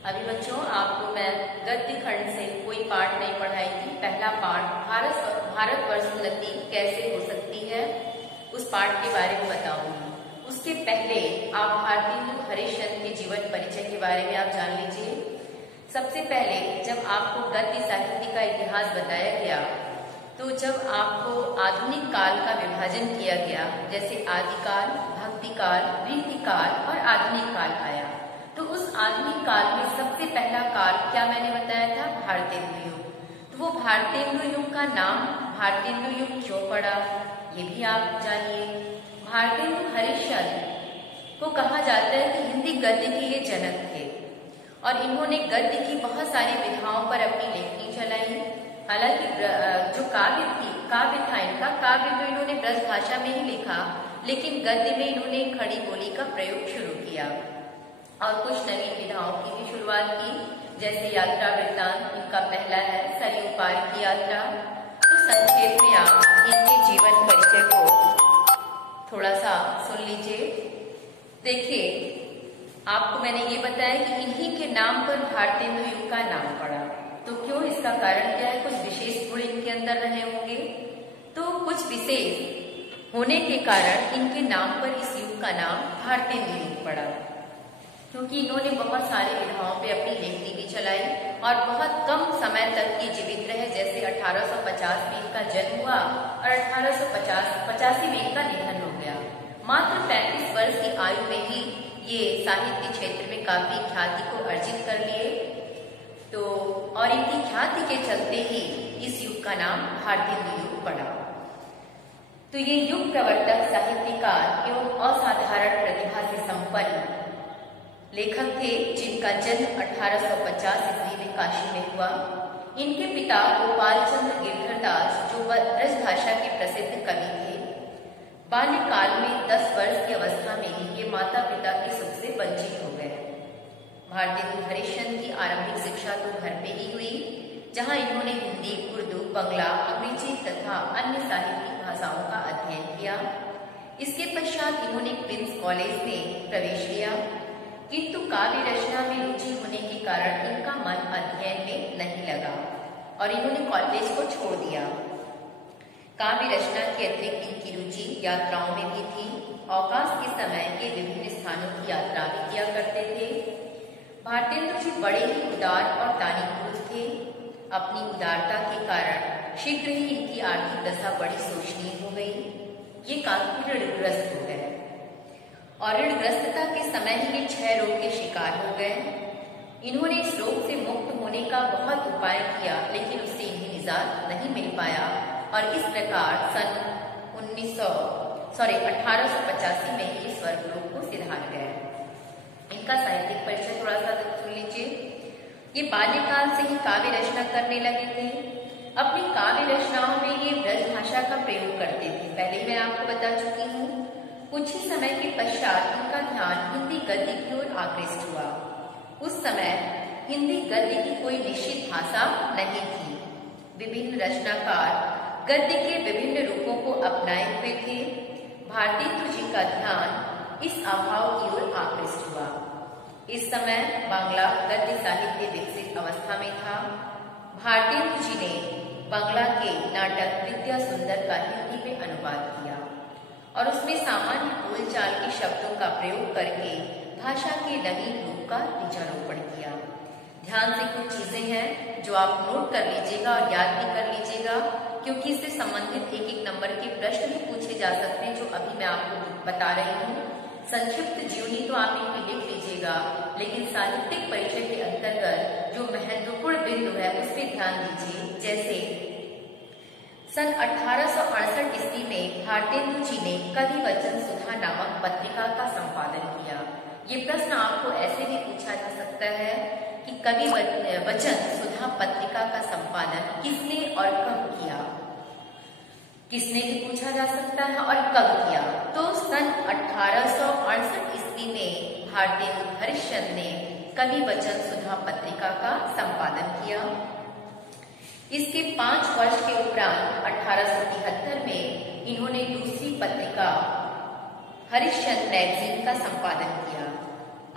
अभी बच्चों आपको मैं गद्य खंड से कोई पाठ नहीं पढ़ाई थी। पहला पाठ भारतवर्ष उन्नति कैसे हो सकती है उस पाठ के बारे में बताऊंगी। उसके पहले आप भारतेंदु हरिश्चंद्र के जीवन परिचय के बारे में आप जान लीजिए। सबसे पहले जब आपको गद्य साहित्य का इतिहास बताया गया तो जब आपको आधुनिक काल का विभाजन किया गया, जैसे आदिकाल, भक्तिकाल, रीतिकाल और आधुनिक काल आया, तो उस आधुनिक काल में सबसे पहला काल क्या मैंने बताया था? भारतेंदु युग। तो वो भारतेंदु युग का नाम भारतेंदु युग क्यों पड़ा ये भी आप जानिए। भारतेंदु हरिश्चंद्र को कहा जाता है कि हिंदी गद्य के ये जनक थे और इन्होंने गद्य की बहुत सारी विधाओं पर अपनी लेखनी चलाई। हालांकि जो काव्य था इनका, काव्य तो इन्होंने ब्रज भाषा में ही लिखा, लेकिन गद्य में इन्होंने खड़ी बोली का प्रयोग शुरू किया और कुछ नवीन विधाओं की भी शुरुआत की, जैसे यात्रा वृत्तांत इनका पहला है, सरयू पार की यात्रा। तो संक्षेप में आप इनके जीवन परिचय को थोड़ा सा सुन लीजिए। देखिए, आपको मैंने ये बताया कि इन्हीं के नाम पर भारतेंदु युग का नाम पड़ा। तो क्यों, इसका कारण क्या है? कुछ विशेष गुण इनके अंदर रहे होंगे। तो कुछ विशेष होने के कारण इनके नाम पर इस युग का नाम भारतेंदु युग पड़ा, क्योंकि इन्होंने बहुत सारे विधाओं पे अपनी लेखनी भी चलाई और बहुत कम समय तक ये जीवित रहे। जैसे 1850 में इनका जन्म हुआ और 1885 में इनका निधन हो गया। मात्र 35 वर्ष की आयु में ही ये साहित्य क्षेत्र में काफी ख्याति को अर्जित कर लिए। तो और इनकी ख्याति के चलते ही इस युग का नाम भारतेंदु युग पड़ा। तो ये युग प्रवर्तक, साहित्यकार एवं असाधारण प्रतिभा से संपन्न लेखक थे, जिनका जन्म 1850 ईस्वी में काशी में हुआ। इनके पिता गोपाल चंद्र गिरधरदास, जो ब्रज भाषा के प्रसिद्ध कवि थे, बाल्यकाल में 10 वर्ष की अवस्था में ही ये माता पिता के सुख से वंचित हो गए। भारतेंदु हरिश्चंद्र की आरंभिक शिक्षा तो घर पे ही हुई, जहां इन्होंने हिंदी, उर्दू, बंगला, अंग्रेजी तथा अन्य साहित्यिक भाषाओं का अध्ययन किया। इसके पश्चात इन्होंने क्वींस कॉलेज में प्रवेश लिया, किंतु काव्य रचना में रुचि होने के कारण इनका मन अध्ययन में नहीं लगा और इन्होंने कॉलेज को छोड़ दिया। काव्य रचना के अतिरिक्त इनकी रुचि यात्राओं में भी थी। अवकाश के समय के विभिन्न स्थानों की यात्रा भी किया करते थे। भारतेंदु जी बड़े ही उदार और दानी पुरुष थे। अपनी उदारता के कारण शीघ्र ही इनकी आर्थिक दशा बड़ी शोचनीय हो गई। ये काफी ऋणग्रस्त हो गए और ऋणग्रस्तता के समय ही ये क्षय रोग के शिकार हो गए। इन्होंने इस रोग से मुक्त होने का बहुत उपाय किया, लेकिन उससे इन्हें निजात नहीं मिल पाया और इस प्रकार सन 1885 में ही स्वर्गलोक को सिधार गए। इनका साहित्यिक परिचय थोड़ा सा सुन लीजिए। ये बाल्यकाल से ही काव्य रचना करने लगे थे। अपनी काव्य रचनाओं में ये ब्रज भाषा का प्रयोग करते थे, पहले मैं आपको बता चुकी हूँ। कुछ ही समय के पश्चात इनका ध्यान हिंदी गद्य की ओर आकृष्ट हुआ। उस समय हिंदी गद्य की कोई निश्चित भाषा नहीं थी। विभिन्न रचनाकार गद्य के विभिन्न रूपों को अपनाए हुए थे। भारतेंदु जी का ध्यान इस अभाव की ओर आकृष्ट हुआ। इस समय बांग्ला गद्य साहित्य विकसित अवस्था में था। भारतेंदु जी ने बांग्ला के नाटक विद्या सुंदर का हिंदी में अनुवाद किया और उसमें सामान्य बोलचाल के शब्दों का प्रयोग करके भाषा के नवीन रूप का बीजारोपण किया। ध्यान से कुछ चीजें हैं जो आप नोट कर लीजिएगा और याद भी कर लीजिएगा, क्योंकि इससे संबंधित एक एक नंबर के प्रश्न भी पूछे जा सकते हैं, जो अभी मैं आपको बता रही हूँ। संक्षिप्त जीवनी तो आप इनकी लिख लीजिएगा, लेकिन साहित्यिक परिचय के अंतर्गत जो महत्वपूर्ण बिंदु है उस पर ध्यान दीजिए। जैसे सन 1868 ईस्वी में भारतेंदु जी ने कवि वचन सुधा नामक पत्रिका का संपादन किया। ये प्रश्न आपको ऐसे भी पूछा जा सकता है कि कवि वचन सुधा पत्रिका का संपादन किसने और कब किया? किसने भी पूछा जा सकता है और कब किया? तो सन 1868 ईस्वी में भारतेंदु हरिश्चंद्र ने कवि वचन सुधा पत्रिका का संपादन किया। इसके 5 वर्ष के उपरांत 1873 में इन्होंने दूसरी पत्रिका हरिश्चंद्र मैगजीन का संपादन किया।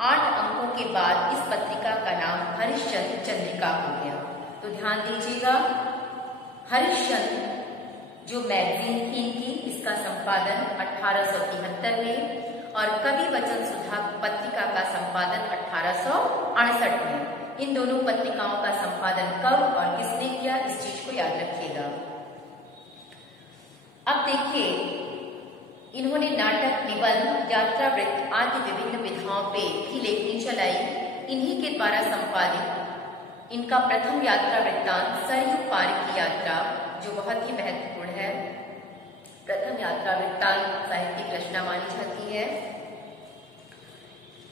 8 अंकों के बाद इस पत्रिका का नाम हरिश्चंद्र चंद्रिका हो गया। तो ध्यान दीजिएगा, हरिश्चंद्र जो मैगजीन थी इनकी, इसका संपादन 1873 में और कवि वचन सुधा पत्रिका का संपादन 1868 में। इन दोनों पत्रिकाओं का संपादन कब और किसने किया, इस चीज को याद रखिएगा। अब देखिए, इन्होंने नाटक, निबंध, यात्रा वृत्त आदि विभिन्न विधाओं पे भी लेखनी चलाई। इन्हीं के द्वारा संपादित इनका प्रथम यात्रा वृत्तांत सरयू पार की यात्रा, जो बहुत ही महत्वपूर्ण है, प्रथम यात्रा वृत्तांत साहित्यिक रचना मानी जाती है।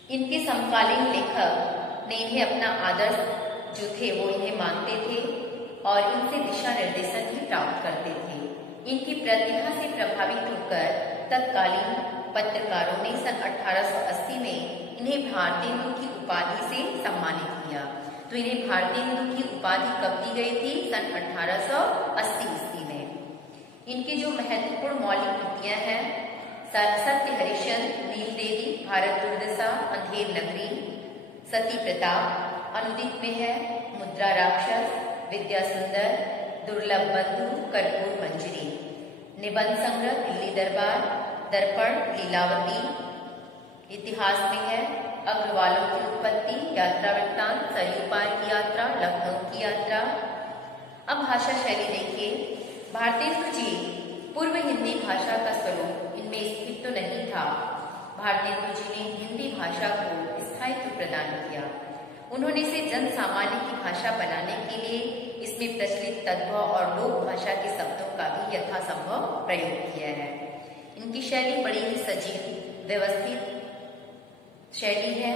इनके समकालीन लेखक ने इन्हें अपना आदर्श जो थे वो इन्हें मानते थे और इनसे दिशा निर्देशन भी प्राप्त करते थे। इनकी प्रतिभा से प्रभावित होकर तत्कालीन पत्रकारों ने सन 1880 में इन्हें भारतेंदु की उपाधि से सम्मानित किया। तो इन्हें भारतेंदु की उपाधि कब दी गई थी, सन 1880 ईस्वी में। इनकी जो महत्वपूर्ण मौलिक कृतियां हैं, सत्य हरिश्चंद्र, नीलदेवी, भारत दुर्दशा, अंधेर नगरी, सती प्रताप, अनुदित में है, मुद्रा राक्षस, विद्या सुंदर, दुर्लभ बंधु, कर्पूर मंजरी, निबंध संग्रह, दिल्ली दरबार, दर्पण, लीलावती, इतिहास में है, अग्रवालों की उत्पत्ति, यात्रा वृत्तांत, सरयू पार की यात्रा, लखनऊ की यात्रा। अब भाषा शैली देखिए, भारतेंदु जी पूर्व हिंदी भाषा का स्वरूप इनमें स्थित तो नहीं था। भारतेंदु जी ने हिंदी भाषा को स्थायित्व प्रदान किया। उन्होंने इसे जन सामान्य की भाषा बनाने के लिए इसमें प्रचलित तत्व और लोक भाषा के शब्दों का भी यथासंभव प्रयोग किया है। इनकी शैली बड़ी ही सजीव व्यवस्थित शैली है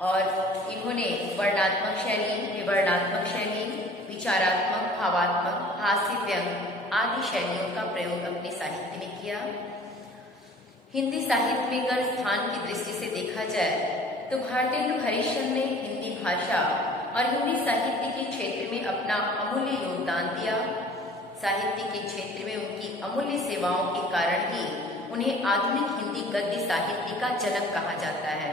और इन्होंने वर्णात्मक शैली, विवरणात्मक शैली, विचारात्मक, भावात्मक, हास्य, व्यंग आदि शैलियों का प्रयोग अपने साहित्य में किया। हिंदी साहित्य में अगर स्थान की दृष्टि से देखा जाए तो भारतेंदु हरिश्चंद्र ने हिंदी भाषा और हिंदी साहित्य के क्षेत्र में अपना अमूल्य योगदान दिया। साहित्य के क्षेत्र में उनकी अमूल्य सेवाओं के कारण ही उन्हें आधुनिक हिंदी गद्य साहित्य का जनक कहा जाता है।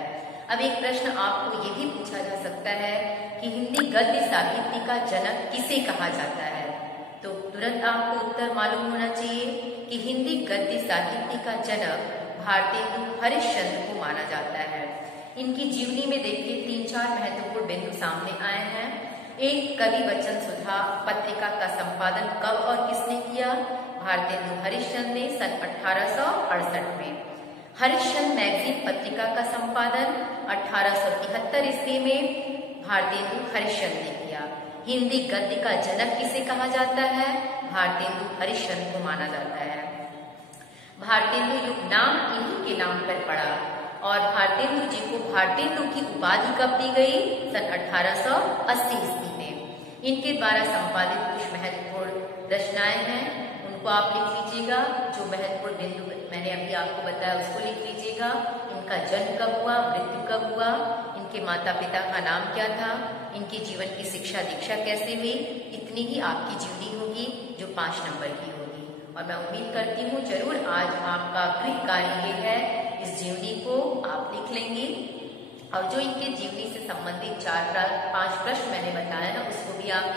अब एक प्रश्न आपको ये भी पूछा जा सकता है कि हिंदी गद्य साहित्य का जनक किसे कहा जाता है, तो तुरंत आपको उत्तर मालूम होना चाहिए कि हिंदी गद्य साहित्य का जनक भारतेंदु हरिश्चंद्र को माना जाता है। इनकी जीवनी में देखिए 3-4 महत्वपूर्ण बिंदु सामने आए हैं। एक, कवि वचन सुधा पत्रिका का संपादन कब और किसने किया, भारतेंदु हरिश्चंद्र ने सन 1868 में। हरिश्चंद्र मैगजीन पत्रिका का संपादन 1873 ईस्वी में भारतेंदु हरिश्चंद्र ने किया। हिंदी गद्य का जनक किसे कहा जाता है, भारतेंदु हरिश्चंद्र को माना जाता है। भारतेंदु युग नाम इन्हीं के नाम पर पड़ा और भारतेंदु जी को भारतेंदु की उपाधि कब दी गई, सन 1880 ईस्वी में। इनके द्वारा संपादित कुछ महत्वपूर्ण रचनाएं हैं, उनको आप लिख लीजिएगा। जो महत्वपूर्ण बिंदु मैंने अभी आपको बताया उसको लिख लीजिएगा। इनका जन्म कब हुआ, मृत्यु कब हुआ, इनके माता पिता का नाम क्या था, इनके जीवन की शिक्षा दीक्षा कैसे हुई, इतनी ही आपकी जीवनी होगी जो 5 नंबर की होगी। और मैं उम्मीद करती हूँ जरूर आज आपका गृह कार्य ये है, इस जीवनी को आप लिख लेंगे और जो इनके जीवनी से संबंधित 4-5 प्रश्न मैंने बताया ना, उसको भी आप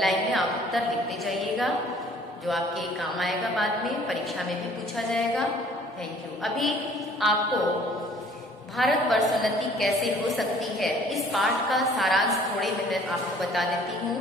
लाइन में आप उत्तर लिखते जाइएगा, जो आपके काम आएगा, बाद में परीक्षा में भी पूछा जाएगा। Thank you. अभी आपको भारतवर्ष उन्नति कैसे हो सकती है, इस पाठ का सारांश थोड़े मैं आपको बता देती हूँ।